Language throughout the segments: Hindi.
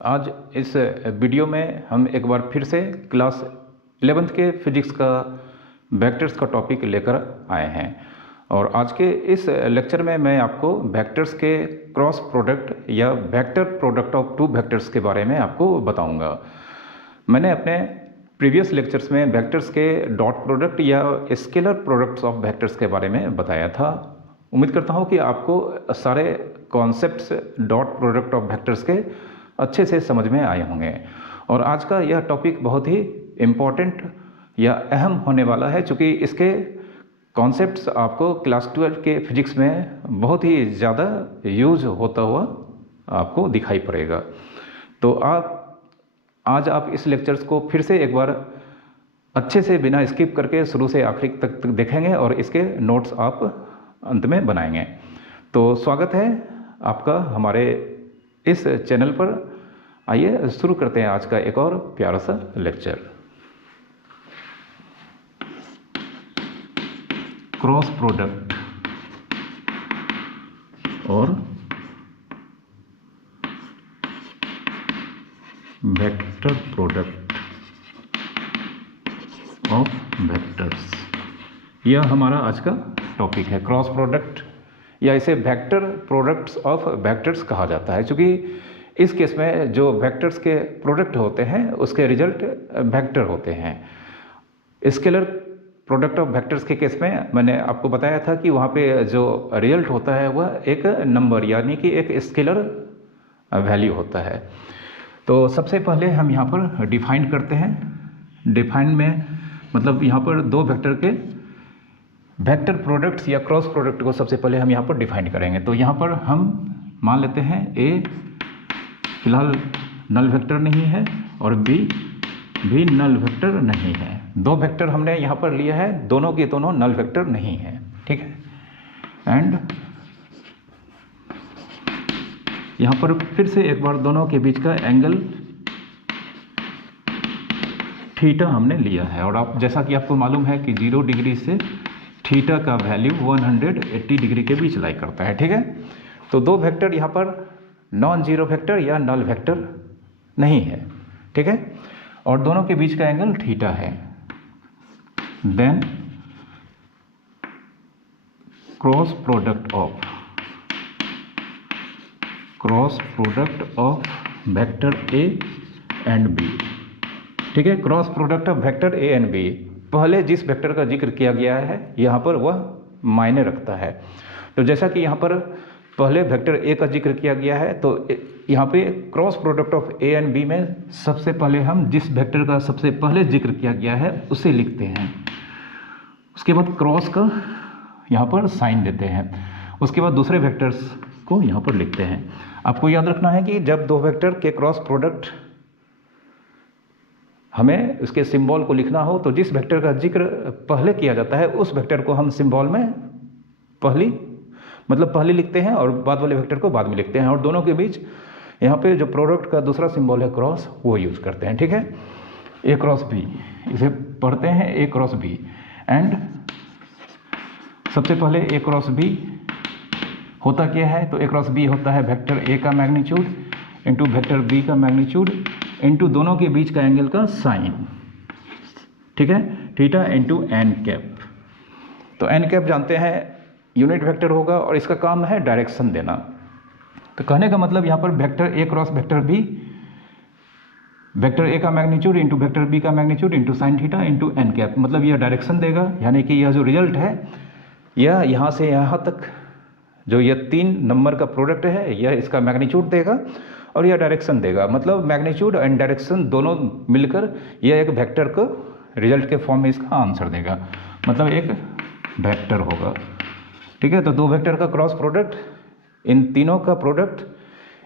आज इस वीडियो में हम एक बार फिर से क्लास 11th के फिजिक्स का वेक्टर्स का टॉपिक लेकर आए हैं और आज के इस लेक्चर में मैं आपको वेक्टर्स के क्रॉस प्रोडक्ट या vector product of two vectors के बारे में आपको बताऊंगा। मैंने अपने प्रीवियस लेक्चर्स में वेक्टर्स के डॉट प्रोडक्ट या स्केलर प्रोडक्ट्स ऑफ वेक्टर्स के बारे में बताया था। उम्मीद करता हूँ कि आपको सारे concepts dot product of vectors के अच्छे से समझ में आए होंगे और आज का यह टॉपिक बहुत ही इम्पोर्टेंट या अहम होने वाला है, क्योंकि इसके कॉन्सेप्ट्स आपको क्लास 12 के फिजिक्स में बहुत ही ज़्यादा यूज होता हुआ आपको दिखाई पड़ेगा। तो आज आप इस लेक्चर्स को फिर से एक बार अच्छे से बिना स्किप करके शुरू से आखिरी तक देखेंगे और इसके नोट्स आप अंत में बनाएंगे। तो स्वागत है आपका हमारे इस चैनल पर। आइए शुरू करते हैं आज का एक और प्यारा सा लेक्चर। क्रॉस प्रोडक्ट और वेक्टर प्रोडक्ट ऑफ वेक्टर्स, यह हमारा आज का टॉपिक है। क्रॉस प्रोडक्ट या इसे वेक्टर प्रोडक्ट्स ऑफ वेक्टर्स कहा जाता है, क्योंकि इस केस में जो वेक्टर्स के प्रोडक्ट होते हैं उसके रिजल्ट वेक्टर होते हैं। स्केलर प्रोडक्ट ऑफ वेक्टर्स के केस में मैंने आपको बताया था कि वहाँ पे जो रिजल्ट होता है वह एक नंबर यानी कि एक स्केलर वैल्यू होता है। तो सबसे पहले हम यहाँ पर डिफाइन करते हैं। डिफाइन में मतलब यहाँ पर दो वेक्टर के वेक्टर प्रोडक्ट्स या क्रॉस प्रोडक्ट को सबसे पहले हम यहाँ पर डिफाइन करेंगे। तो यहाँ पर हम मान लेते हैं ए फिलहाल नल वेक्टर नहीं है और बी भी नल वेक्टर नहीं है। दो वेक्टर हमने यहाँ पर लिया है, दोनों के दोनों नल वेक्टर नहीं है, ठीक है। एंड यहाँ पर फिर से एक बार दोनों के बीच का एंगल थीटा हमने लिया है और आप जैसा कि आपको मालूम है कि 0 डिग्री से थीटा का वैल्यू 180 डिग्री के बीच लाई करता है, ठीक है। तो दो वेक्टर यहाँ पर नॉन जीरो वेक्टर या नल वेक्टर नहीं है, ठीक है, और दोनों के बीच का एंगल थीटा है। Then cross product of vector A and B, ठीक है। Cross product of vector A and B, पहले जिस वेक्टर का जिक्र किया गया है यहाँ पर वह मायने रखता है। तो जैसा कि यहाँ पर पहले वेक्टर ए का जिक्र किया गया है, तो यहाँ पे cross product of A and B में सबसे पहले हम जिस वेक्टर का सबसे पहले जिक्र किया गया है उसे लिखते हैं। उसके बाद क्रॉस का यहाँ पर साइन देते हैं, उसके बाद दूसरे वेक्टर्स को यहाँ पर लिखते हैं। आपको याद रखना है कि जब दो वेक्टर के क्रॉस प्रोडक्ट हमें उसके सिंबल को लिखना हो तो जिस वेक्टर का जिक्र पहले किया जाता है उस वेक्टर को हम सिंबल में पहले लिखते हैं और बाद वाले वेक्टर को बाद में लिखते हैं, और दोनों के बीच यहाँ पे जो प्रोडक्ट का दूसरा सिंबल है क्रॉस, वो यूज करते हैं, ठीक है। ए क्रॉस बी, इसे पढ़ते हैं ए क्रॉस बी। एंड सबसे पहले ए क्रॉस बी होता क्या है, तो ए क्रॉस बी होता है वेक्टर ए का मैग्नीट्यूड इंटू वेक्टर बी का मैग्नीट्यूड इंटू दोनों के बीच का एंगल का साइन, ठीक है, थीटा इंटू एन कैप। तो एन कैप जानते हैं यूनिट वेक्टर होगा और इसका काम है डायरेक्शन देना। तो कहने का मतलब यहाँ पर vector A cross vector B, vector A का मैग्नीट्यूड इंटू वेक्टर बी का magnitude into sine theta into N cap, मतलब यह डायरेक्शन देगा। यानी कि यह जो रिजल्ट है यह यहाँ से यहाँ तक जो यह 3 नंबर का प्रोडक्ट है यह इसका मैग्नीट्यूड देगा और यह डायरेक्शन देगा। मतलब मैग्नीट्यूड एंड डायरेक्शन दोनों मिलकर यह एक वेक्टर को रिजल्ट के फॉर्म में इसका आंसर देगा, मतलब एक वेक्टर होगा, ठीक है। तो दो वेक्टर का क्रॉस प्रोडक्ट, इन तीनों का प्रोडक्ट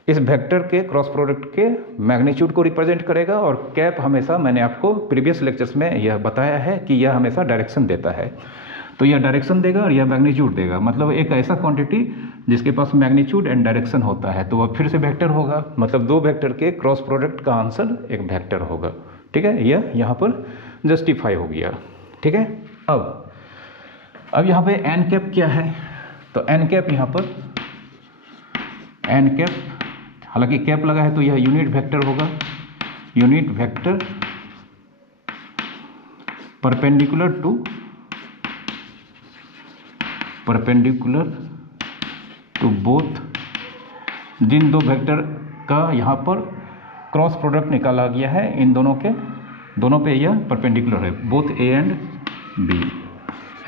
इस वेक्टर के क्रॉस प्रोडक्ट के मैग्नीट्यूड को रिप्रेजेंट करेगा, और कैप हमेशा, मैंने आपको प्रीवियस लेक्चर्स में यह बताया है कि यह हमेशा डायरेक्शन देता है। तो यह डायरेक्शन देगा और यह मैग्नीट्यूड देगा, मतलब एक ऐसा क्वांटिटी जिसके पास मैग्नीट्यूड एंड डायरेक्शन होता है तो वह फिर से वेक्टर होगा। मतलब दो वेक्टर के क्रॉस प्रोडक्ट का आंसर एक वेक्टर होगा, ठीक है। यह यहाँ पर जस्टिफाई हो गया, ठीक है। अब यहाँ पे एन कैप क्या है, तो एन कैप यहाँ पर एन कैप हालांकि कैप लगा है तो यह यूनिट वेक्टर होगा, unit vector perpendicular to both, जिन दो वेक्टर का यहाँ पर क्रॉस प्रोडक्ट निकाला गया है, इन दोनों पे यह परपेंडिकुलर है, both A and B,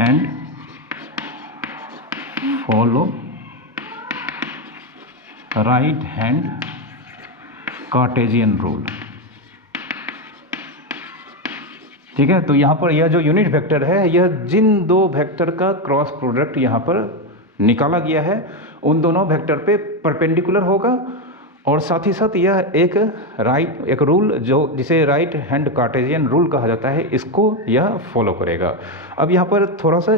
and follow right hand Cartesian rule. ठीक है, तो यहाँ पर यह जो यूनिट वेक्टर है, यह जिन दो वेक्टर का क्रॉस प्रोडक्ट यहाँ पर निकाला गया है उन दोनों वेक्टर पे परपेंडिकुलर होगा, और साथ ही साथ यह एक रूल जो जिसे राइट हैंड कार्टेशियन रूल कहा जाता है, इसको यह फॉलो करेगा। अब यहाँ पर थोड़ा सा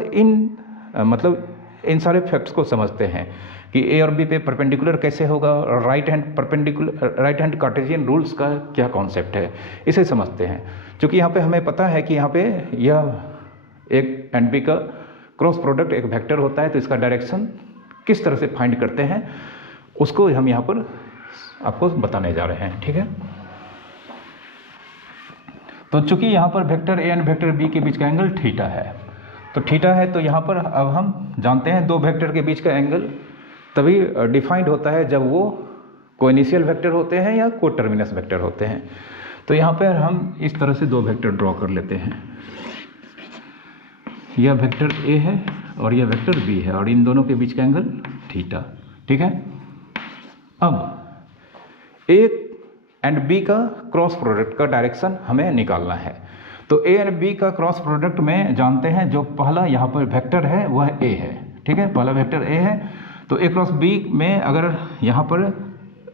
इन सारे फैक्ट्स को समझते हैं कि ए और बी पे परपेंडिकुलर कैसे होगा, और राइट हैंड कार्टेशियन रूल्स का क्या कॉन्सेप्ट है, इसे समझते हैं। क्योंकि यहाँ पे हमें पता है कि यहाँ पे यह एक एंड बी का क्रॉस प्रोडक्ट एक वेक्टर होता है, तो इसका डायरेक्शन किस तरह से फाइंड करते हैं उसको हम यहाँ पर आपको बताने जा रहे हैं। ठीक है, तो चूंकि यहाँ पर vector A and vector B के बीच का एंगल थीटा है, तो यहाँ पर अब हम जानते हैं दो वेक्टर के बीच का एंगल तभी डिफाइंड होता है जब वो कोइनिशियल वेक्टर होते हैं या कोटर्मिनस वेक्टर होते हैं। तो यहाँ पर हम इस तरह से दो वेक्टर ड्रॉ कर लेते हैं, यह वेक्टर ए है और यह वेक्टर बी है, और इन दोनों के बीच का एंगल थीटा। ठीक है, अब ए एंड बी का क्रॉस प्रोडक्ट का डायरेक्शन हमें निकालना है। तो ए एंड बी का क्रॉस प्रोडक्ट में जानते हैं जो पहला यहाँ पर वेक्टर है वह ए है। ठीक है, पहला वेक्टर ए है, तो ए क्रॉस बी में अगर यहाँ पर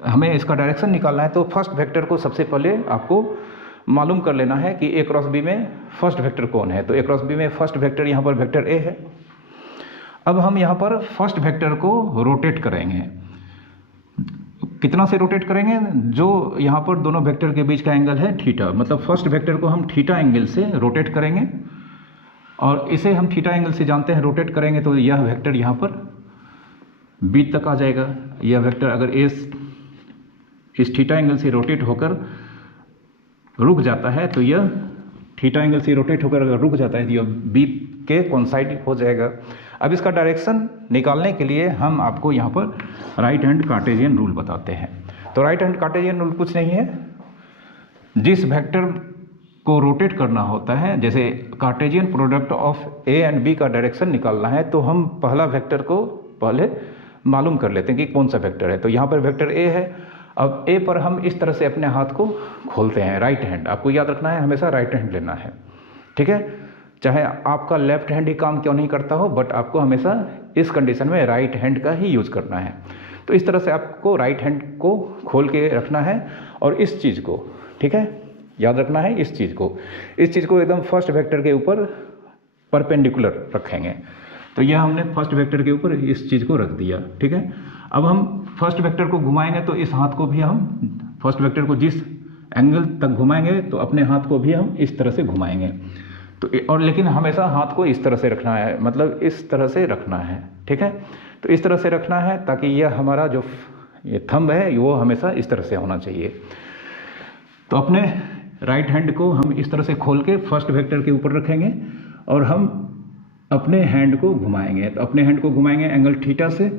हमें इसका डायरेक्शन निकालना है तो फर्स्ट वेक्टर को सबसे पहले आपको मालूम कर लेना है कि ए क्रॉस बी में फर्स्ट वेक्टर कौन है। तो ए क्रॉस बी में फर्स्ट वेक्टर यहाँ पर वेक्टर ए है। अब हम यहाँ पर फर्स्ट वेक्टर को रोटेट करेंगे। कितना से रोटेट करेंगे? जो यहाँ पर दोनों वेक्टर के बीच का एंगल है थीटा, मतलब फर्स्ट वेक्टर को हम थीटा एंगल से रोटेट करेंगे, और इसे हम थीटा एंगल से जानते हैं रोटेट करेंगे तो यह वेक्टर यहाँ पर बी तक आ जाएगा। यह वेक्टर अगर इस थीटा एंगल से रोटेट होकर रुक जाता है तो यह थीटा एंगल से रोटेट होकर अगर रुक जाता है तो यह बी के कोइंसाइड हो जाएगा। अब इसका डायरेक्शन निकालने के लिए हम आपको यहाँ पर राइट हैंड कार्टेशियन रूल बताते हैं। तो राइट हैंड कार्टेशियन रूल कुछ नहीं है, जिस वेक्टर को रोटेट करना होता है, जैसे Cartesian product of A and B का डायरेक्शन निकालना है तो हम पहला वेक्टर को पहले मालूम कर लेते हैं कि कौन सा वेक्टर है। तो यहाँ पर वेक्टर ए है। अब ए पर हम इस तरह से अपने हाथ को खोलते हैं, राइट हैंड। आपको याद रखना है हमेशा राइट हैंड लेना है। ठीक है, चाहे आपका लेफ्ट हैंड ही काम क्यों नहीं करता हो, बट आपको हमेशा इस कंडीशन में राइट हैंड का ही यूज़ करना है। तो इस तरह से आपको राइट हैंड को खोल के रखना है, और इस चीज़ को, ठीक है, याद रखना है इस चीज़ को एकदम फर्स्ट वेक्टर के ऊपर परपेंडिकुलर रखेंगे। तो यह हमने फर्स्ट वेक्टर के ऊपर इस चीज़ को रख दिया। ठीक है, अब हम फर्स्ट वेक्टर को घुमाएंगे तो इस हाथ को भी हम फर्स्ट वेक्टर को जिस एंगल तक घुमाएंगे तो अपने हाथ को भी हम इस तरह से घुमाएंगे। तो और लेकिन हमेशा हाथ को इस तरह से रखना है, मतलब इस तरह से रखना है। ठीक है, तो इस तरह से रखना है ताकि यह हमारा जो ये थंब है वो हमेशा इस तरह से होना चाहिए। तो अपने राइट हैंड को हम इस तरह से खोल के फर्स्ट वेक्टर के ऊपर रखेंगे और हम अपने हैंड को घुमाएंगे। तो अपने हैंड को घुमाएंगे एंगल थीटा से।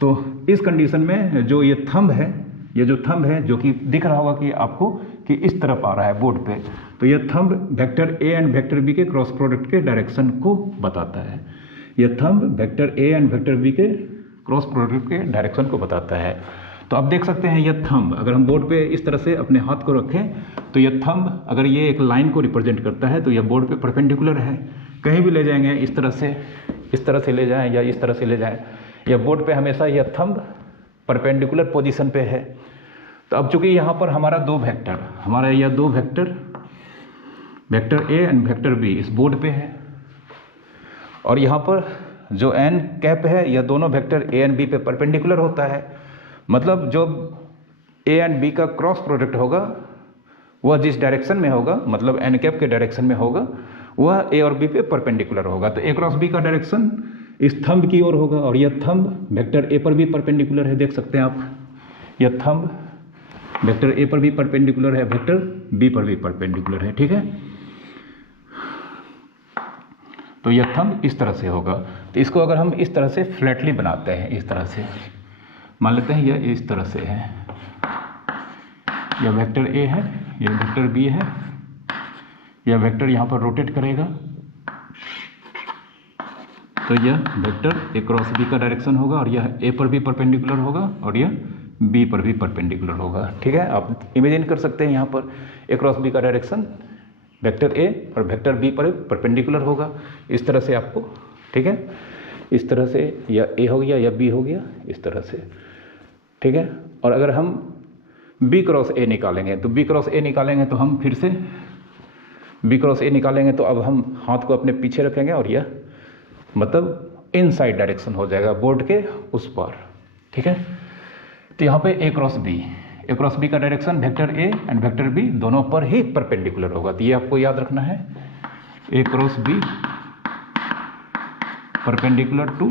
तो इस कंडीशन में जो ये थंब है, ये जो थंब है जो कि दिख रहा होगा कि आपको कि इस तरफ आ रहा है बोर्ड पे, तो ये thumb vector A and vector B के क्रॉस प्रोडक्ट के डायरेक्शन को बताता है। ये thumb vector A and vector B के क्रॉस प्रोडक्ट के डायरेक्शन को बताता है। तो आप देख सकते हैं यह थंब अगर हम बोर्ड पे इस तरह से अपने हाथ को रखें तो यह थंब अगर ये एक लाइन को रिप्रेजेंट करता है तो यह बोर्ड पे परपेंडिकुलर है। कहीं भी ले जाएंगे इस तरह से ले जाएं या इस तरह से ले जाएं, यह बोर्ड पे हमेशा यह थंब परपेंडिकुलर पोजीशन पे है। तो अब चूंकि यहाँ पर हमारा दो vector vector A and vector B इस बोर्ड पे है, और यहाँ पर जो एन कैप है यह दोनों वेक्टर ए एंड बी पे परपेंडिकुलर होता है। मतलब जो ए एंड बी का क्रॉस प्रोडक्ट होगा वह जिस डायरेक्शन में होगा, मतलब एन कैप के डायरेक्शन में होगा, वह ए और बी पे परपेंडिकुलर होगा। तो ए क्रॉस बी का डायरेक्शन इस थंब की ओर होगा, और यह थंब वेक्टर ए पर भी परपेंडिकुलर है। देख सकते हैं आप, यह थंब वेक्टर ए पर भी परपेंडिकुलर है, वेक्टर बी पर भी परपेंडिकुलर है, ठीक है। तो यह थंब इस तरह से होगा। तो इसको अगर हम इस तरह से फ्लैटली बनाते हैं, इस तरह से मान लेते हैं यह इस तरह से है, यह वेक्टर ए है, यह वेक्टर बी है, यह वेक्टर यहाँ पर रोटेट करेगा, तो यह वेक्टर ए क्रॉस बी का डायरेक्शन होगा और यह ए पर भी परपेंडिकुलर होगा और यह बी पर भी परपेंडिकुलर होगा, ठीक है। आप इमेजिन कर सकते हैं यहाँ पर ए क्रॉस बी का डायरेक्शन वेक्टर ए और वेक्टर बी पर परपेंडिकुलर होगा, इस तरह से आपको, ठीक है। इस तरह से या ए हो गया या बी हो गया, इस तरह से, ठीक है। और अगर हम बी क्रॉस ए निकालेंगे तो बी क्रॉस ए निकालेंगे तो हम फिर से बी क्रॉस ए निकालेंगे तो अब हम हाथ को अपने पीछे रखेंगे और यह मतलब इनसाइड डायरेक्शन हो जाएगा बोर्ड के उस पर, ठीक है। तो यहाँ पे ए क्रॉस बी का direction vector A and vector B दोनों पर ही परपेंडिकुलर होगा। तो ये आपको याद रखना है, A cross B perpendicular to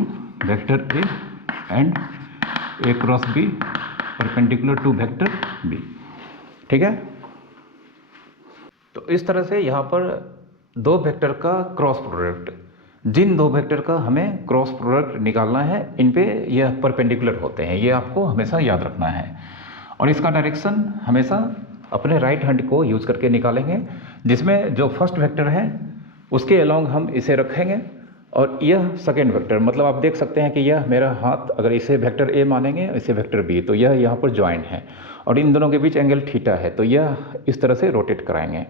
vector A and A cross B perpendicular to vector B, ठीक है। तो इस तरह से यहाँ पर दो वेक्टर का क्रॉस प्रोडक्ट, जिन दो वेक्टर का हमें क्रॉस प्रोडक्ट निकालना है इन पे यह परपेंडिकुलर होते हैं, ये आपको हमेशा याद रखना है। और इसका डायरेक्शन हमेशा अपने राइट हैंड को यूज करके निकालेंगे, जिसमें जो फर्स्ट वेक्टर है उसके अलोंग हम इसे रखेंगे और यह सेकेंड वेक्टर, मतलब आप देख सकते हैं कि यह मेरा हाथ, अगर इसे वेक्टर ए मानेंगे इसे वेक्टर बी, तो यह यहाँ पर ज्वाइन है और इन दोनों के बीच एंगल थीटा है, तो यह इस तरह से रोटेट कराएंगे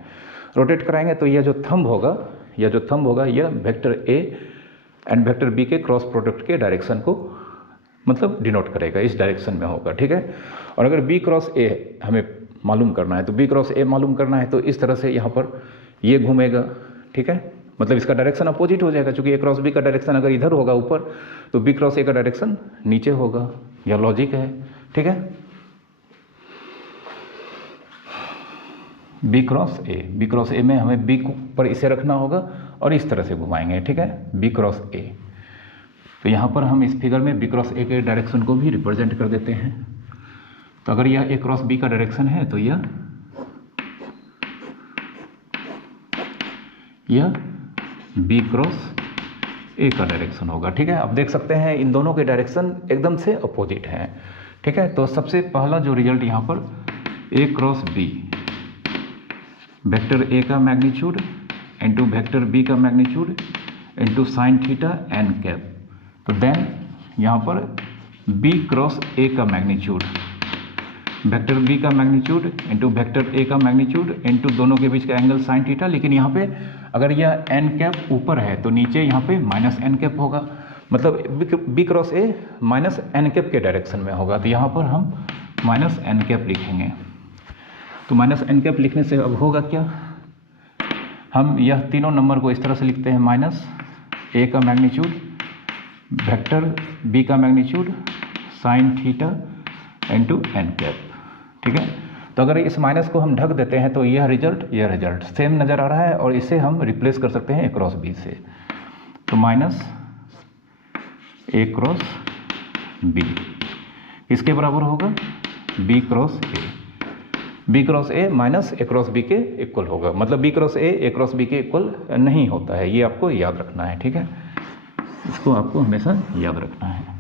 तो यह जो थंब होगा यह vector A and vector B के क्रॉस प्रोडक्ट के डायरेक्शन को मतलब डिनोट करेगा, इस डायरेक्शन में होगा, ठीक है। और अगर बी क्रॉस ए हमें मालूम करना है, तो बी क्रॉस ए मालूम करना है तो इस तरह से यहाँ पर ये घूमेगा, ठीक है। मतलब इसका डायरेक्शन अपोजिट हो जाएगा, क्योंकि ए क्रॉस बी का डायरेक्शन अगर इधर होगा ऊपर तो बी क्रॉस ए का डायरेक्शन नीचे होगा, यह लॉजिक है, ठीक है। बी क्रॉस ए में हमें बी पर इसे रखना होगा और इस तरह से घुमाएंगे, ठीक है, बी क्रॉस ए। तो यहाँ पर हम इस फिगर में बी क्रॉस ए के डायरेक्शन को भी रिप्रेजेंट कर देते हैं। तो अगर यह ए क्रॉस बी का डायरेक्शन है तो यह बी क्रॉस ए का डायरेक्शन होगा, ठीक है। अब देख सकते हैं इन दोनों के डायरेक्शन एकदम से अपोजिट हैं, ठीक है। तो सबसे पहला जो रिजल्ट यहाँ पर A cross B, vector A का मैग्नीट्यूड इनटू वेक्टर बी का magnitude into sine theta N cap, तो देन यहाँ पर बी क्रॉस ए का मैग्नीट्यूड, वेक्टर बी का मैग्नीट्यूड इनटू वेक्टर ए का मैग्नीट्यूड इनटू दोनों के बीच का एंगल साइन थीटा। लेकिन यहाँ पे अगर यह एन कैप ऊपर है तो नीचे यहाँ पे माइनस एन कैप होगा, मतलब B cross A minus N cap के डायरेक्शन में होगा। तो यहाँ पर हम माइनस एन कैप लिखेंगे। तो माइनस एन कैप लिखने से अब होगा क्या, हम यह तीनों नंबर को इस तरह से लिखते हैं, माइनस ए का मैग्नीट्यूड वेक्टर बी का magnitude sine theta into N cap, ठीक है। तो अगर इस माइनस को हम ढक देते हैं तो यह रिजल्ट सेम नज़र आ रहा है और इसे हम रिप्लेस कर सकते हैं ए क्रॉस बी से। तो माइनस ए क्रॉस बी किसके बराबर होगा, B cross A minus A cross B के इक्वल होगा, मतलब B cross A cross B के इक्वल नहीं होता है, ये आपको याद रखना है, ठीक है। इसको आपको हमेशा याद रखना है।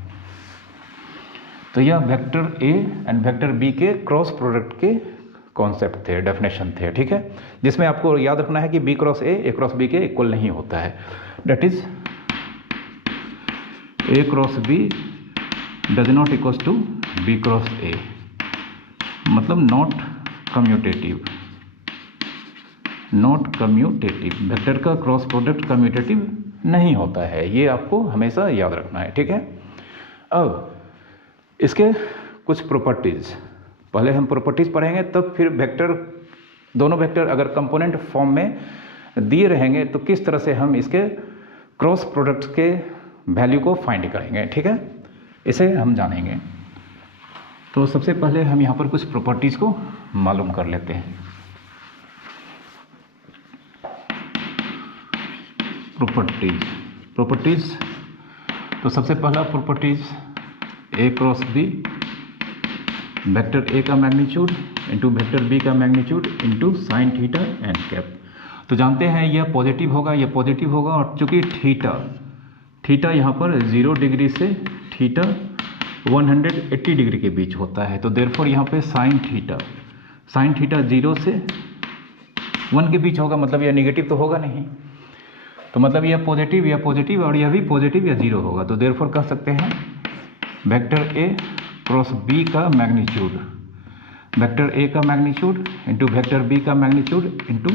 तो यह vector A and vector B के क्रॉस प्रोडक्ट के कॉन्सेप्ट थे, डेफिनेशन थे, ठीक है, जिसमें आपको याद रखना है कि B cross A cross B के इक्वल नहीं होता है। That is A cross B does not equal to B cross A, मतलब नॉट कम्यूटेटिव, वेक्टर का क्रॉस प्रोडक्ट कम्यूटेटिव नहीं होता है, ये आपको हमेशा याद रखना है, ठीक है। अब इसके कुछ प्रॉपर्टीज, पहले हम प्रॉपर्टीज पढ़ेंगे तब फिर वेक्टर, दोनों वेक्टर अगर कंपोनेंट फॉर्म में दिए रहेंगे तो किस तरह से हम इसके क्रॉस प्रोडक्ट के वैल्यू को फाइंड करेंगे, ठीक है, इसे हम जानेंगे। तो सबसे पहले हम यहाँ पर कुछ प्रॉपर्टीज को मालूम कर लेते हैं। प्रॉपर्टीज तो सबसे पहला properties A cross B, vector A का मैग्नीट्यूड इंटू वेक्टर बी का magnitude into sine theta N cap. तो जानते हैं यह पॉजिटिव होगा, यह पॉजिटिव होगा, और चूंकि थीटा यहाँ पर 0 डिग्री से थीटा 180 डिग्री के बीच होता है, तो देयरफॉर यहाँ पे साइन थीटा 0 से 1 के बीच होगा, मतलब यह नेगेटिव तो होगा नहीं, तो मतलब यह पॉजिटिव और यह भी पॉजिटिव या 0 होगा। तो देयरफॉर कह सकते हैं वेक्टर ए क्रॉस बी का मैग्नीट्यूड, वेक्टर ए का मैग्नीट्यूड इंटू वेक्टर बी का मैग्नीट्यूड इंटू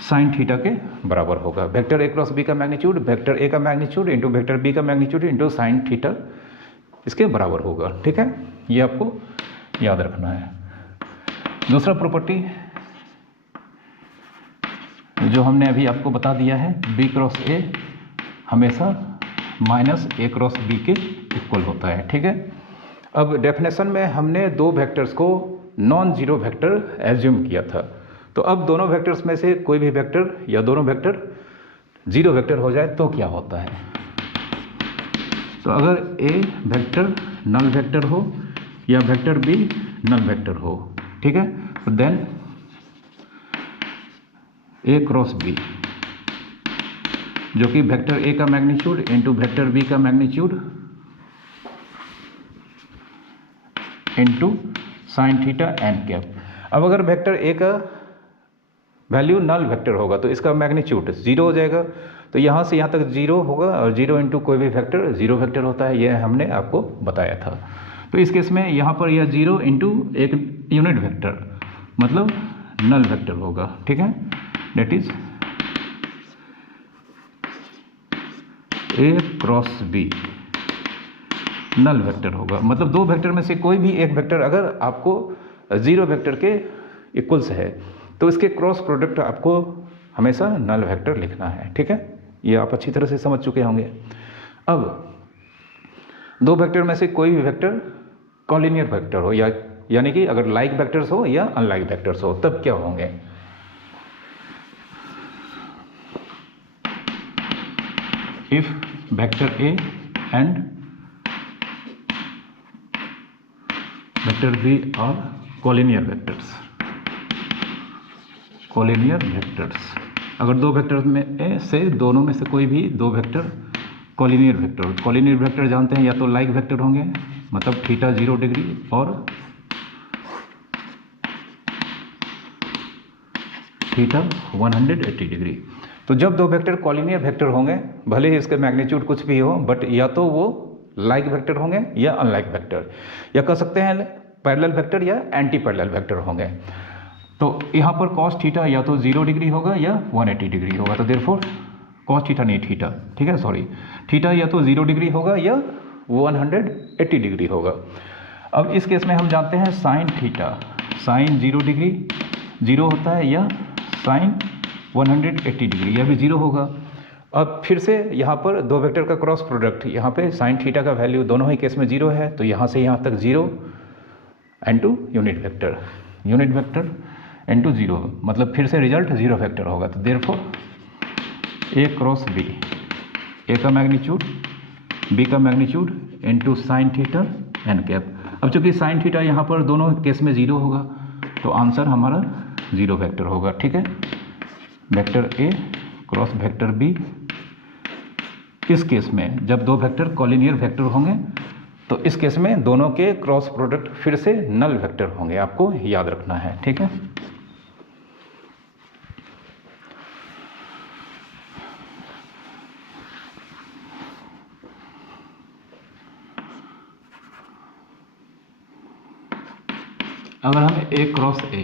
साइन थीटा के बराबर होगा। वेक्टर ए क्रॉस बी का मैग्नीट्यूड वेक्टर ए का मैग्नीट्यूड इंटू वेक्टर बी का मैग्नीट्यूड इंटू साइन थीटा इसके बराबर होगा। ठीक है, ये आपको याद रखना है। दूसरा प्रॉपर्टी जो हमने अभी आपको बता दिया है, बी क्रॉस ए हमेशा माइनस ए क्रॉस बी के इक्वल होता है। ठीक है, अब डेफिनेशन में हमने दो वेक्टर्स को नॉन जीरो वेक्टर एज्यूम किया था, तो अब दोनों वेक्टर्स में से कोई भी वेक्टर या दोनों वेक्टर जीरो वेक्टर हो जाए तो क्या होता है। तो अगर ए वेक्टर नल वेक्टर हो या वेक्टर बी नल वेक्टर हो, ठीक है, तो देन ए क्रॉस बी जो कि वेक्टर ए का मैग्नीट्यूड इंटू वेक्टर बी का magnitude into sine theta N cap. अब अगर वेक्टर ए का वैल्यू नल वेक्टर होगा तो इसका मैग्नीट्यूड 0 हो जाएगा, तो यहाँ से यहाँ तक 0 होगा, और 0 इंटू कोई भी वेक्टर 0 वेक्टर होता है, यह हमने आपको बताया था। तो इस केस में यहाँ पर यह 0 इंटू एक यूनिट वेक्टर मतलब नल वेक्टर होगा। ठीक है, that is A cross B null vector होगा, मतलब दो वेक्टर में से कोई भी एक वेक्टर अगर आपको जीरो वेक्टर के इक्वल्स है तो इसके क्रॉस प्रोडक्ट आपको हमेशा नल वेक्टर लिखना है। ठीक है, ये आप अच्छी तरह से समझ चुके होंगे। अब दो वेक्टर में से कोई भी वेक्टर कॉलिनियर वेक्टर हो, या यानी कि अगर लाइक वेक्टर्स हो या अनलाइक वेक्टर्स हो, तब क्या होंगे। If vector A and vector B are collinear vectors, अगर दो वेक्टर में से दोनों में से कोई भी दो वेक्टर कॉलिनियर वेक्टर जानते हैं, या तो लाइक वेक्टर होंगे मतलब थीटा 0 डिग्री और थीटा 180 डिग्री। तो जब दो वेक्टर कॉलिनियर वेक्टर होंगे, भले ही इसके मैग्नीट्यूड कुछ भी हो, बट या तो वो लाइक वेक्टर होंगे या अनलाइक वेक्टर, या कह सकते हैं पैरेलल वेक्टर या एंटी पैरेलल वेक्टर होंगे। तो यहाँ पर कॉस थीटा या तो 0 डिग्री होगा या 180 डिग्री होगा, तो देयरफॉर कॉस थीटा नहीं थीटा, ठीक है, सॉरी, थीटा या तो 0 डिग्री होगा या 180 डिग्री होगा। अब इस केस में हम जानते हैं साइन थीटा, साइन 0 डिग्री 0 होता है, या साइन 180 डिग्री यह भी 0 होगा। अब फिर से यहाँ पर दो वेक्टर का क्रॉस प्रोडक्ट, यहाँ पे साइन थीटा का वैल्यू दोनों ही केस में 0 है, तो यहाँ से यहाँ तक 0 इंटू यूनिट वेक्टर इंटू 0, मतलब फिर से रिजल्ट 0 वेक्टर होगा। तो therefore A cross B, A का मैग्नीट्यूड बी का magnitude into sine theta N cap. अब चूंकि साइन थीटा यहाँ पर दोनों केस में 0 होगा, तो आंसर हमारा 0 वेक्टर होगा। ठीक है, vector A cross vector B, इस केस में जब दो वेक्टर कॉलिनियर वेक्टर होंगे तो इस केस में दोनों के क्रॉस प्रोडक्ट फिर से नल वेक्टर होंगे, आपको याद रखना है। ठीक है, अगर हम ए क्रॉस ए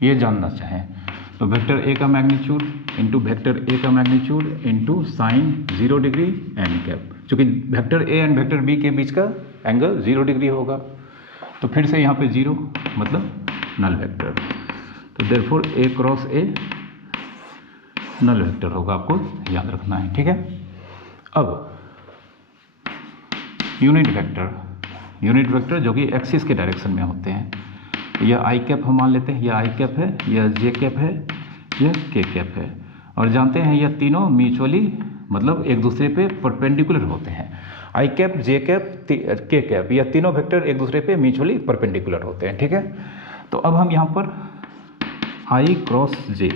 ये जानना चाहें तो वेक्टर ए का मैग्नीट्यूड इंटू वेक्टर ए का magnitude into sine 0 degree n cap. चूँकि vector A and vector B के बीच का एंगल 0 डिग्री होगा, तो फिर से यहाँ पे 0 मतलब नल वेक्टर, तो therefore A cross A null vector होगा, आपको याद रखना है। ठीक है, अब यूनिट वेक्टर जो कि एक्सिस के डायरेक्शन में होते हैं, यह आई कैप हम मान लेते हैं, यह आई कैप है, यह जे कैप है, यह के कैप है, और जानते हैं यह तीनों म्यूचुअली मतलब एक दूसरे पे परपेंडिकुलर होते हैं। आई कैप, जे कैप, के कैप, यह तीनों वेक्टर एक दूसरे पे म्यूचुअली परपेंडिकुलर होते हैं। ठीक है, तो अब हम यहाँ पर आई क्रॉस जे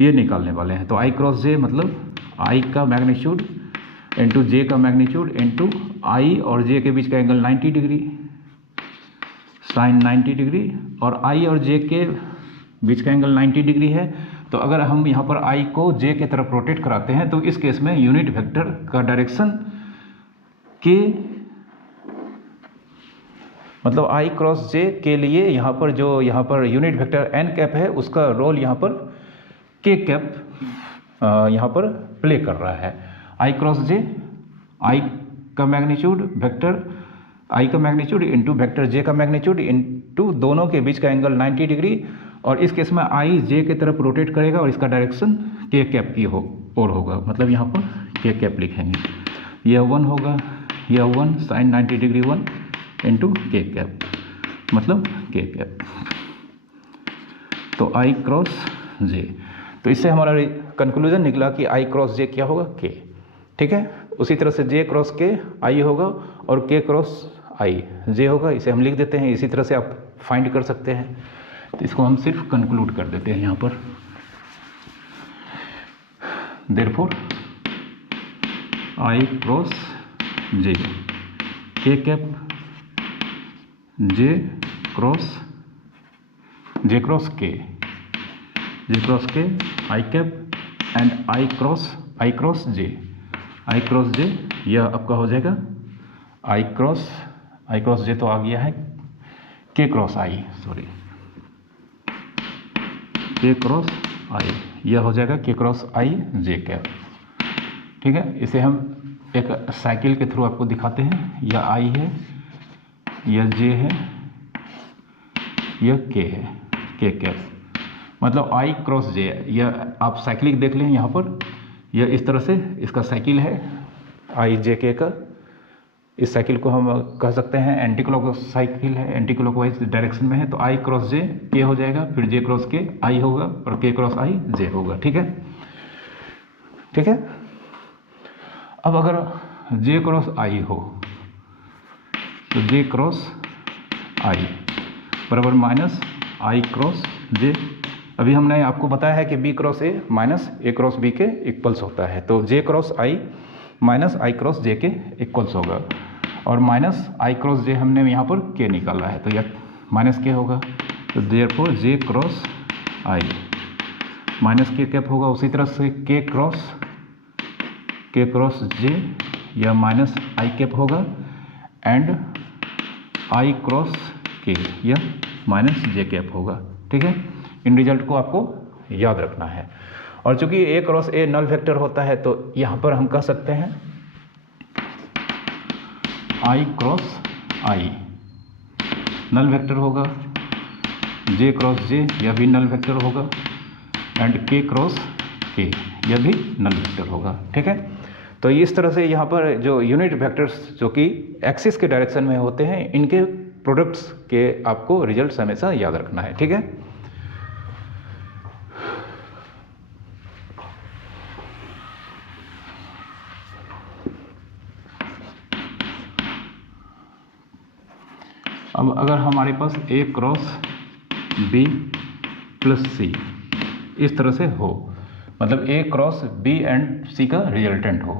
ये निकालने वाले हैं। तो आई क्रॉस जे मतलब आई का मैग्नीट्यूड इंटू जे का मैग्नीट्यूड इंटू आई और जे के बीच का एंगल 90 डिग्री साइन 90 डिग्री, और आई और जे के बीच का एंगल 90 डिग्री है। तो अगर हम यहाँ पर आई को जे के तरफ रोटेट कराते हैं तो इस केस में यूनिट वेक्टर का डायरेक्शन के मतलब आई क्रॉस जे के लिए यहाँ पर जो यहाँ per unit vector N cap है उसका रोल यहाँ पर के कैप यहाँ पर प्ले कर रहा है। आई क्रॉस जे आई का मैग्नीट्यूड वेक्टर आई का मैग्नीट्यूड इंटू वेक्टर जे का मैग्नीट्यूड इंटू दोनों के बीच का एंगल 90 डिग्री, और इस केस में आई जे के तरफ रोटेट करेगा और इसका डायरेक्शन के कैप की ओर होगा, मतलब यहाँ पर के कैप लिखेंगे। यह 1 होगा, यह 1 साइन 90 डिग्री 1 इंटू के कैप मतलब के कैप। तो आई क्रॉस जे, तो इससे हमारा कंक्लूजन निकला कि आई क्रॉस जे क्या होगा के, ठीक है। उसी तरह से जे क्रॉस के आई होगा और के क्रॉस आई जे होगा, इसे हम लिख देते हैं। इसी तरह से आप फाइंड कर सकते हैं। तो इसको हम सिर्फ कंक्लूड कर देते हैं यहाँ पर। देयरफॉर आई क्रॉस जे के कैप जे क्रॉस के आई कैप एंड आई क्रॉस जे यह आपका हो जाएगा आई क्रॉस जे तो आ गया है के क्रॉस आई, सॉरी के क्रॉस आई, यह हो जाएगा के क्रॉस आई जे कैप, ठीक है। इसे हम एक साइकिल के थ्रू आपको दिखाते हैं। यह आई है, यह जे है, यह के है, के कैप मतलब आई क्रॉस जे। यह आप साइक्लिक देख लें यहाँ पर, यह इस तरह से इसका साइकिल है आई जे के का। इस साइकिल को हम कह सकते हैं एंटी क्लॉक साइकिल है, एंटी क्लॉकवाइज डायरेक्शन में है। तो आई क्रॉस जे के हो जाएगा, फिर जे क्रॉस के आई होगा और के क्रॉस आई जे होगा, ठीक है, ठीक है। अब अगर जे क्रॉस आई हो तो जे क्रॉस आई बराबर माइनस आई क्रॉस जे। अभी हमने आपको बताया है कि B cross A minus A cross B के इक्वल्स होता है। तो J cross I minus I cross J के इक्वल्स होगा, और माइनस आई क्रॉस जे हमने यहाँ पर के निकाला है तो यह माइनस के होगा। तो therefore J cross I minus के कैप होगा। उसी तरह से के क्रॉस जे यह माइनस आई कैप होगा, एंड आई क्रॉस के यह माइनस जे कैप होगा, ठीक है। इन रिजल्ट को आपको याद रखना है। और चूंकि ए क्रॉस ए नल वेक्टर होता है तो यहाँ पर हम कह सकते हैं आई क्रॉस आई नल वेक्टर होगा, जे क्रॉस जे यह भी नल वेक्टर होगा, एंड के क्रॉस के यह भी नल वेक्टर होगा, ठीक है। तो इस तरह से यहाँ पर जो यूनिट वेक्टर्स जो कि एक्सिस के डायरेक्शन में होते हैं, इनके प्रोडक्ट्स के आपको रिजल्ट्स हमेशा याद रखना है, ठीक है। अब अगर हमारे पास ए क्रॉस बी प्लस सी इस तरह से हो, मतलब ए क्रॉस बी एंड सी का रिजल्टेंट हो,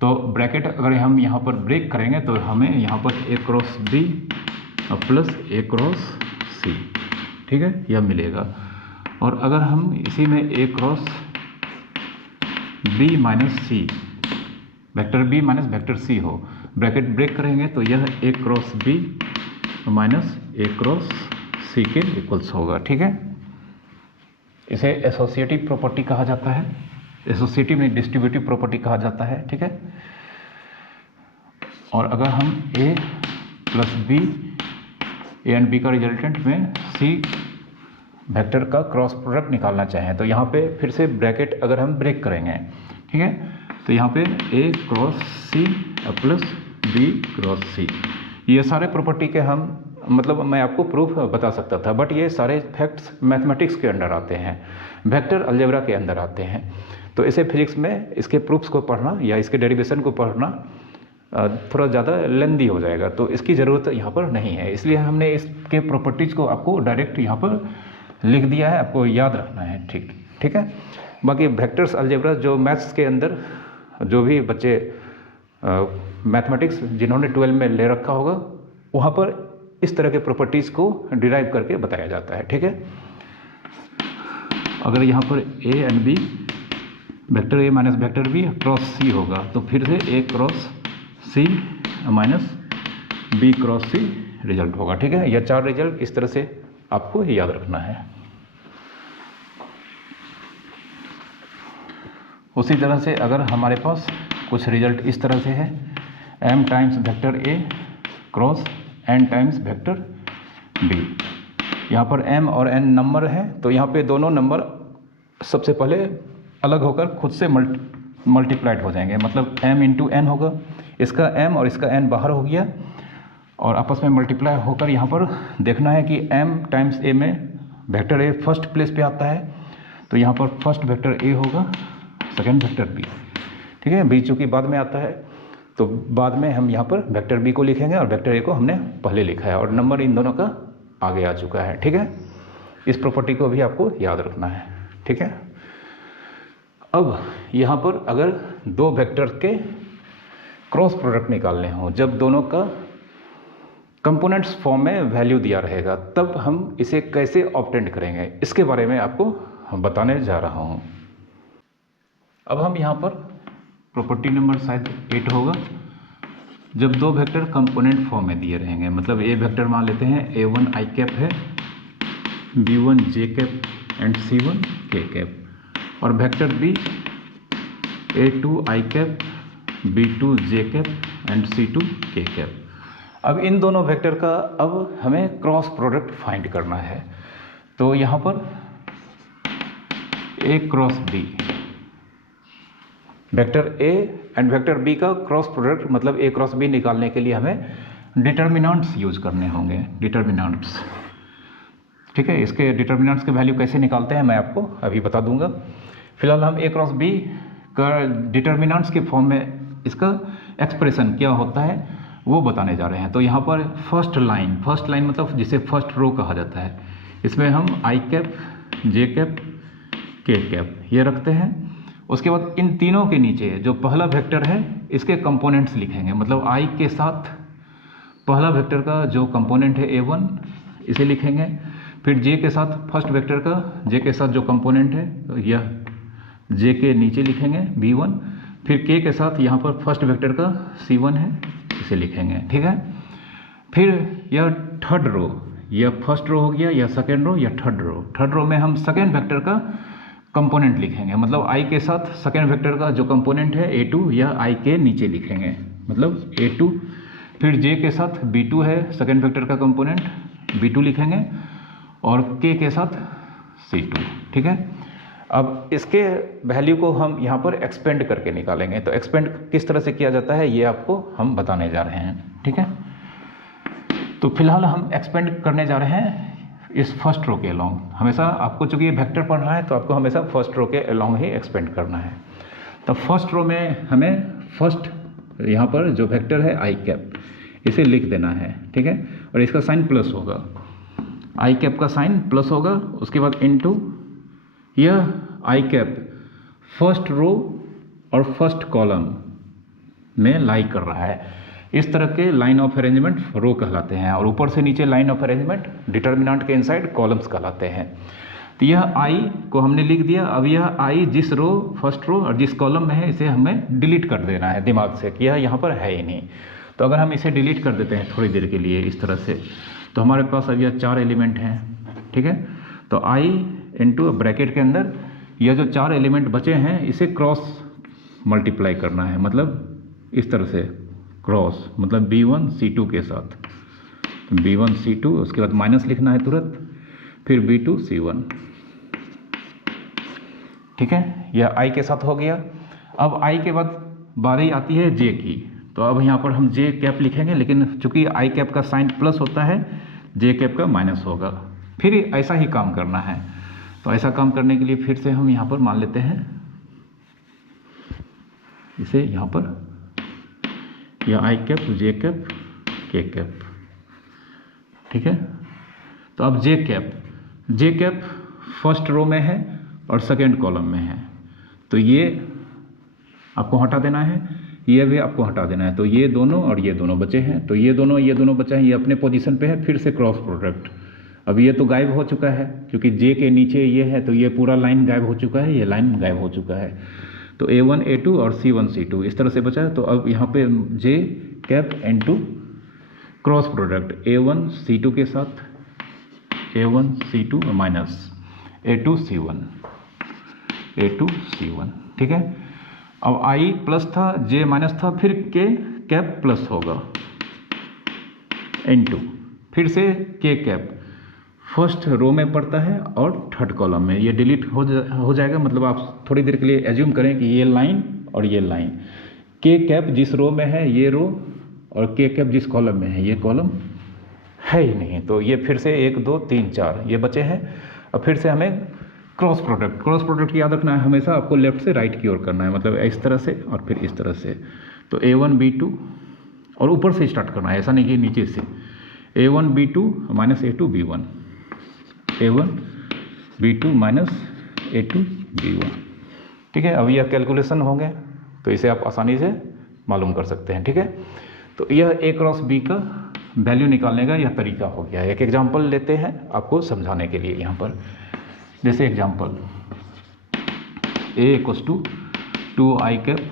तो ब्रैकेट अगर हम यहाँ पर ब्रेक करेंगे तो हमें यहाँ पर A cross B plus A cross C, ठीक है, यह मिलेगा। और अगर हम इसी में A cross B minus C vector B minus vector C हो, ब्रैकेट ब्रेक करेंगे तो यह A cross B minus A cross C के इक्वल्स होगा, ठीक है। इसे एसोसिएटिव प्रॉपर्टी कहा जाता है, एसोसिएटिव नहीं डिस्ट्रीब्यूटिव प्रॉपर्टी कहा जाता है, ठीक है। और अगर हम A plus B A and B का रिजल्टेंट में सी वेक्टर का क्रॉस प्रोडक्ट निकालना चाहें तो यहाँ पे फिर से ब्रैकेट अगर हम ब्रेक करेंगे, ठीक है, तो यहाँ पे A cross C plus B cross C, ये सारे प्रॉपर्टी के हम मतलब मैं आपको प्रूफ बता सकता था, बट ये सारे फैक्ट्स मैथमेटिक्स के अंडर आते हैं, वेक्टर अलजेब्रा के अंदर आते हैं। तो इसे फिजिक्स में इसके प्रूफ्स को पढ़ना या इसके डेरिवेशन को पढ़ना थोड़ा ज़्यादा लेंदी हो जाएगा, तो इसकी ज़रूरत यहाँ पर नहीं है। इसलिए हमने इसके प्रॉपर्टीज़ को आपको डायरेक्ट यहाँ पर लिख दिया है, आपको याद रखना है। ठीक है। बाकी वेक्टर्स अलजेब्रा जो मैथ्स के अंदर जो भी बच्चे मैथमेटिक्स जिन्होंने 12 में ले रखा होगा, वहाँ पर इस तरह के प्रॉपर्टीज़ को डिराइव करके बताया जाता है। ठीक है। अगर यहाँ पर A and B, vector A minus vector B cross C होगा, तो फिर से A cross C minus B cross C result होगा। ठीक है। यह 4 रिजल्ट इस तरह से आपको याद रखना है। उसी तरह से अगर हमारे पास कुछ रिजल्ट इस तरह से है, m times vector a cross n times vector b, यहाँ पर m और n नंबर है, तो यहाँ पे दोनों नंबर सबसे पहले अलग होकर खुद से मल्टीप्लाइड हो जाएंगे, मतलब m इंटू n होगा, इसका m और इसका n बाहर हो गया और आपस में मल्टीप्लाई होकर यहाँ पर देखना है कि m टाइम्स a में वेक्टर a फर्स्ट प्लेस पे आता है, तो यहाँ पर फर्स्ट वेक्टर a होगा, सेकेंड वेक्टर b। ठीक है। b चूँकि बाद में आता है, तो बाद में हम यहाँ पर वेक्टर b को लिखेंगे और वेक्टर a को हमने पहले लिखा है और नंबर इन दोनों का आगे आ चुका है। ठीक है। इस प्रॉपर्टी को भी आपको याद रखना है। ठीक है। अब यहाँ पर अगर दो वेक्टर के क्रॉस प्रोडक्ट निकालने हो, जब दोनों का कंपोनेंट्स फॉर्म में वैल्यू दिया रहेगा, तब हम इसे कैसे ऑब्टेंड करेंगे, इसके बारे में आपको बताने जा रहा हूँ। अब हम यहाँ पर प्रॉपर्टी नंबर शायद 8 होगा, जब दो वेक्टर कंपोनेंट फॉर्म में दिए रहेंगे, मतलब ए वेक्टर मान लेते हैं a1 i कैप है, b1 j cap and c1 k cap, और vector b a2 i cap, b2 j cap and c2 k cap. अब इन दोनों वेक्टर का अब हमें क्रॉस प्रोडक्ट फाइंड करना है, तो यहाँ पर a क्रॉस b, vector a and vector b का क्रॉस प्रोडक्ट मतलब a क्रॉस b निकालने के लिए हमें डिटर्मिनेंट्स यूज करने होंगे, डिटर्मिनेंट्स। ठीक है। इसके डिटर्मिनेंट्स के वैल्यू कैसे निकालते हैं मैं आपको अभी बता दूंगा। फिलहाल हम a क्रॉस b का डिटर्मिनेंट्स के फॉर्म में इसका एक्सप्रेशन क्या होता है वो बताने जा रहे हैं। तो यहाँ पर फर्स्ट लाइन मतलब जिसे फर्स्ट रो कहा जाता है, इसमें हम i cap, j cap, k cap ये रखते हैं। उसके बाद इन तीनों के नीचे जो पहला वेक्टर है इसके कंपोनेंट्स लिखेंगे, मतलब i के साथ पहला वेक्टर का जो कंपोनेंट है a1 इसे लिखेंगे, फिर j के साथ फर्स्ट वेक्टर का j के साथ जो कंपोनेंट है तो यह j के नीचे लिखेंगे b1, फिर k के साथ यहाँ पर फर्स्ट वेक्टर का c1 है इसे लिखेंगे। ठीक है। फिर यह थर्ड रो, यह फर्स्ट रो हो गया, यह सेकेंड रो, यह थर्ड रो में हम सेकेंड वेक्टर का कंपोनेंट लिखेंगे, मतलब i के साथ सेकेंड वेक्टर का जो कंपोनेंट है a2 यह i के नीचे लिखेंगे, मतलब a2, फिर j के साथ b2 है सेकेंड वेक्टर का कंपोनेंट b2 लिखेंगे और k के साथ c2। ठीक है। अब इसके वैल्यू को हम यहाँ पर एक्सपेंड करके निकालेंगे, तो एक्सपेंड किस तरह से किया जाता है ये आपको हम बताने जा रहे हैं। ठीक है। तो फिलहाल हम एक्सपेंड करने जा रहे हैं इस फर्स्ट रो के अलोंग। हमेशा आपको चूंकि ये वेक्टर पढ़ना है तो आपको हमेशा फर्स्ट रो के अलोंग ही एक्सपेंड करना है। तो फर्स्ट रो में हमें फर्स्ट यहाँ पर जो वेक्टर है i कैप इसे लिख देना है। ठीक है। और इसका साइन प्लस होगा, i कैप का साइन प्लस होगा, उसके बाद इनटू यह i कैप फर्स्ट रो और फर्स्ट कॉलम में लाई कर रहा है। इस तरह के लाइन ऑफ अरेंजमेंट रो कहलाते हैं, और ऊपर से नीचे लाइन ऑफ अरेंजमेंट डिटर्मिनेंट के इनसाइड कॉलम्स कहलाते हैं। तो यह i को हमने लिख दिया। अब यह i जिस रो फर्स्ट रो और जिस कॉलम में है इसे हमें डिलीट कर देना है दिमाग से कि यह यहाँ पर है ही नहीं। तो अगर हम इसे डिलीट कर देते हैं थोड़ी देर के लिए इस तरह से, तो हमारे पास अब यह 4 एलिमेंट हैं। ठीक है। तो i इंटू ब्रैकेट के अंदर यह जो 4 एलिमेंट बचे हैं इसे क्रॉस मल्टीप्लाई करना है, मतलब इस तरह से क्रॉस, मतलब b1 c2 के साथ, तो b1 c2, उसके बाद माइनस लिखना है तुरंत, फिर b2 c1। ठीक है। यह i के साथ हो गया। अब i के बाद बारी आती है j की, तो अब यहाँ पर हम j कैप लिखेंगे, लेकिन चूंकि i कैप का साइन प्लस होता है j कैप का माइनस होगा। फिर ऐसा ही काम करना है। तो ऐसा काम करने के लिए फिर से हम यहाँ पर मान लेते हैं इसे यहाँ पर या आई कैप, जे कैप, के कैप, ठीक है। तो अब जे कैप फर्स्ट रो में है और सेकेंड कॉलम में है, तो ये आपको हटा देना है, ये भी आपको हटा देना है। तो ये दोनों और ये दोनों बचे हैं, तो ये दोनों बचे हैं, ये अपने पोजीशन पे है। फिर से क्रॉस प्रोडक्ट, अब ये तो गायब हो चुका है क्योंकि जे के नीचे ये है, तो ये पूरा लाइन गायब हो चुका है, ये लाइन गायब हो चुका है। तो A1 A2 और C1 C2 इस तरह से बचा है। तो अब यहाँ पे जे cap N2 cross product A1 C2 के साथ, A1 C2 minus A2 C1, ठीक है। अब I प्लस था, J माइनस था, फिर K कैप प्लस होगा N2, फिर से K कैप फर्स्ट रो में पड़ता है और थर्ड कॉलम में। ये डिलीट हो जाएगा, मतलब आप थोड़ी देर के लिए एज्यूम करें कि ये लाइन और ये लाइन, K कैप जिस रो में है ये रो, और K कैप जिस कॉलम में है ये कॉलम है ही नहीं। तो ये फिर से 1 2 3 4 ये बचे हैं। अब फिर से हमें क्रॉस प्रोडक्ट याद रखना है, हमेशा आपको लेफ्ट से राइट की ओर करना है, मतलब इस तरह से और फिर इस तरह से। तो A1 B2 और ऊपर से स्टार्ट करना है, ऐसा नहीं कि नीचे से। A1 B2 minus A2 B1, A1 B2 minus A2 B1, ठीक है। अब यह कैलकुलेशन होंगे तो इसे आप आसानी से मालूम कर सकते हैं, ठीक है। तो यह A क्रॉस B का वैल्यू निकालने का यह तरीका हो गया है। एक एग्जांपल लेते हैं आपको समझाने के लिए यहाँ पर। जैसे example A equals to 2I cap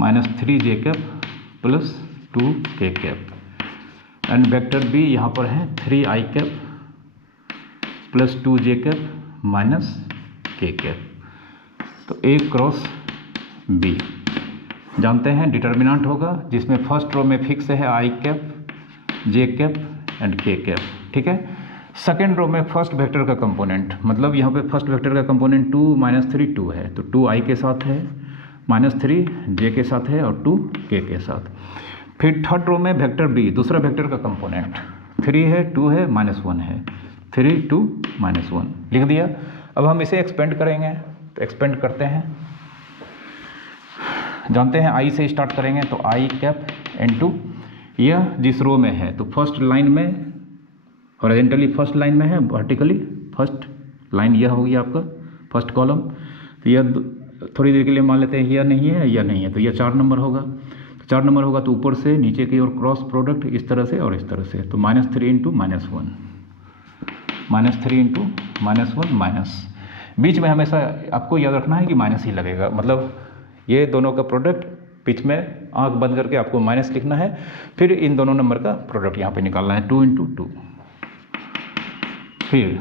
minus 3J cap plus 2K cap, and vector B यहाँ पर है 3I cap plus 2J cap minus K cap. तो A क्रॉस B जानते हैं डिटर्मिनेंट होगा, जिसमें फर्स्ट रो में फिक्स है I cap, J cap and K cap, ठीक है। सेकेंड रो में फर्स्ट वेक्टर का कंपोनेंट, मतलब यहाँ पे फर्स्ट वेक्टर का कंपोनेंट 2 माइनस 3 2 है, तो 2I के साथ है, माइनस 3 J के साथ है और 2 K के साथ। फिर थर्ड रो में वेक्टर B दूसरा वेक्टर का कंपोनेंट 3 है, 2 है, माइनस 1 है, 3 2 माइनस 1 लिख दिया। अब हम इसे एक्सपेंड करेंगे, तो एक्सपेंड करते हैं, जानते हैं I से स्टार्ट करेंगे, तो I कैप N2 यह जिस रो में है, तो फर्स्ट लाइन में हॉरिजॉन्टली फर्स्ट लाइन में है, वर्टिकली फर्स्ट लाइन यह होगी आपका फर्स्ट कॉलम। तो यह थोड़ी देर के लिए मान लेते हैं यह नहीं है, तो यह 4 नंबर होगा। तो 4 नंबर होगा तो ऊपर से नीचे की ओर क्रॉस प्रोडक्ट इस तरह से और इस तरह से। तो minus 3 into minus 1, minus 3 into minus 1 minus, बीच में हमेशा आपको याद रखना है कि माइनस ही लगेगा, मतलब ये दोनों का प्रोडक्ट बीच में आंख बंद करके आपको माइनस लिखना है। फिर इन दोनों नंबर का प्रोडक्ट यहाँ पे निकालना है, 2 इंटू 2। फिर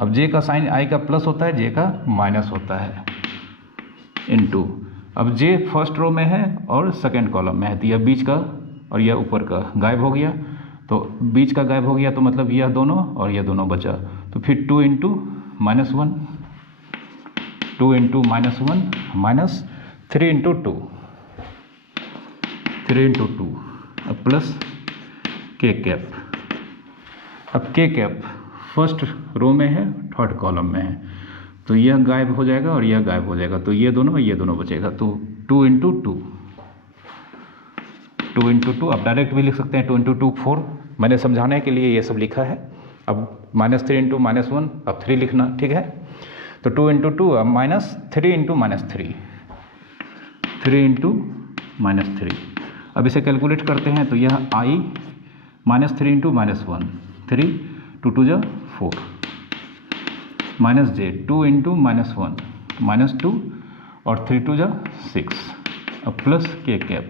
अब J का साइन I का प्लस होता है, J का माइनस होता है, इनटू अब J फर्स्ट रो में है और सेकंड कॉलम में है, तो यह बीच का और यह ऊपर का गायब हो गया। तो बीच का गायब हो गया तो मतलब यह दोनों और यह दोनों बचा। तो फिर 2 into minus 1, 2 into minus 1 minus 3 into 2, 3 into 2 अब प्लस K कैप। अब K कैप फर्स्ट रो में है, थर्ड कॉलम में है, तो यह गायब हो जाएगा और यह गायब हो जाएगा, तो ये दोनों बचेगा। तो 2 इंटू 2, 2 इंटू 2 आप डायरेक्ट भी लिख सकते हैं, 2 इंटू 2 4, मैंने समझाने के लिए ये सब लिखा है। अब माइनस 3 इंटू माइनस 1 अब 3 लिखना, ठीक है। तो 2 इंटू 2 अब minus 3 into minus 3, 3 into minus 3। अब इसे कैलकुलेट करते हैं, तो यह I माइनस 3 इंटू माइनस 1, 3 2 2 जा 4 minus J 2 into minus 1 minus 2 और 3 2 जा 6, अब प्लस K कैप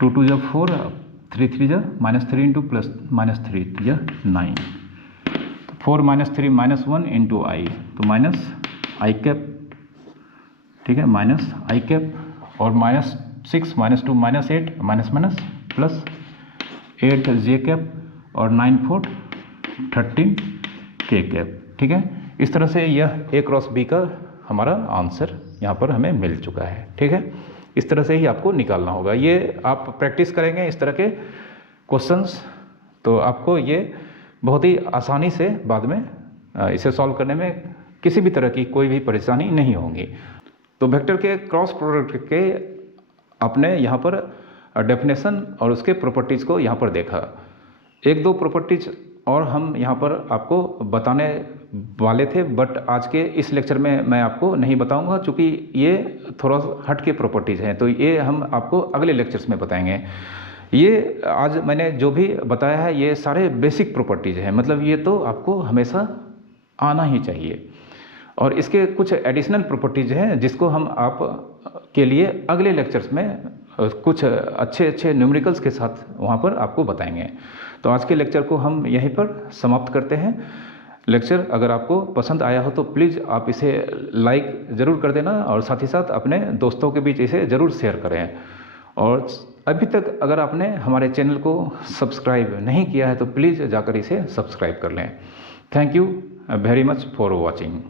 2 2 जा 4, अब 3 3 जा माइनस 3 इंटू प्लस माइनस 3 जा 9, 4 माइनस 3 माइनस 1 इंटू I, तो माइनस I कैप, ठीक है, माइनस I कैप और minus 6 minus 2 minus 8 minus minus plus 8 J cap और 9 4 13 K कैप, ठीक है। इस तरह से यह A क्रॉस B का हमारा आंसर यहाँ पर हमें मिल चुका है, ठीक है। इस तरह से ही आपको निकालना होगा। ये आप प्रैक्टिस करेंगे इस तरह के क्वेश्चंस, तो आपको ये बहुत ही आसानी से बाद में इसे सॉल्व करने में किसी भी तरह की कोई भी परेशानी नहीं होगी। तो वेक्टर के क्रॉस प्रोडक्ट के आपने यहाँ पर डेफिनेशन और उसके प्रॉपर्टीज़ को यहाँ पर देखा। एक दो प्रॉपर्टीज और हम यहाँ पर आपको बताने वाले थे, बट आज के इस लेक्चर में मैं आपको नहीं बताऊंगा, क्योंकि ये थोड़ा हट के प्रॉपर्टीज़ हैं, तो ये हम आपको अगले लेक्चर्स में बताएंगे। ये आज मैंने जो भी बताया है ये सारे बेसिक प्रॉपर्टीज़ हैं, मतलब ये तो आपको हमेशा आना ही चाहिए। और इसके कुछ एडिशनल प्रॉपर्टीज़ हैं जिसको हम आप के लिए अगले लेक्चर्स में कुछ अच्छे अच्छे न्यूमेरिकल्स के साथ वहाँ पर आपको बताएंगे। तो आज के लेक्चर को हम यहीं पर समाप्त करते हैं। लेक्चर अगर आपको पसंद आया हो तो प्लीज़ आप इसे लाइक ज़रूर कर देना और साथ ही साथ अपने दोस्तों के बीच इसे ज़रूर शेयर करें। और अभी तक अगर आपने हमारे चैनल को सब्सक्राइब नहीं किया है तो प्लीज़ जाकर इसे सब्सक्राइब कर लें। Thank you very much for watching.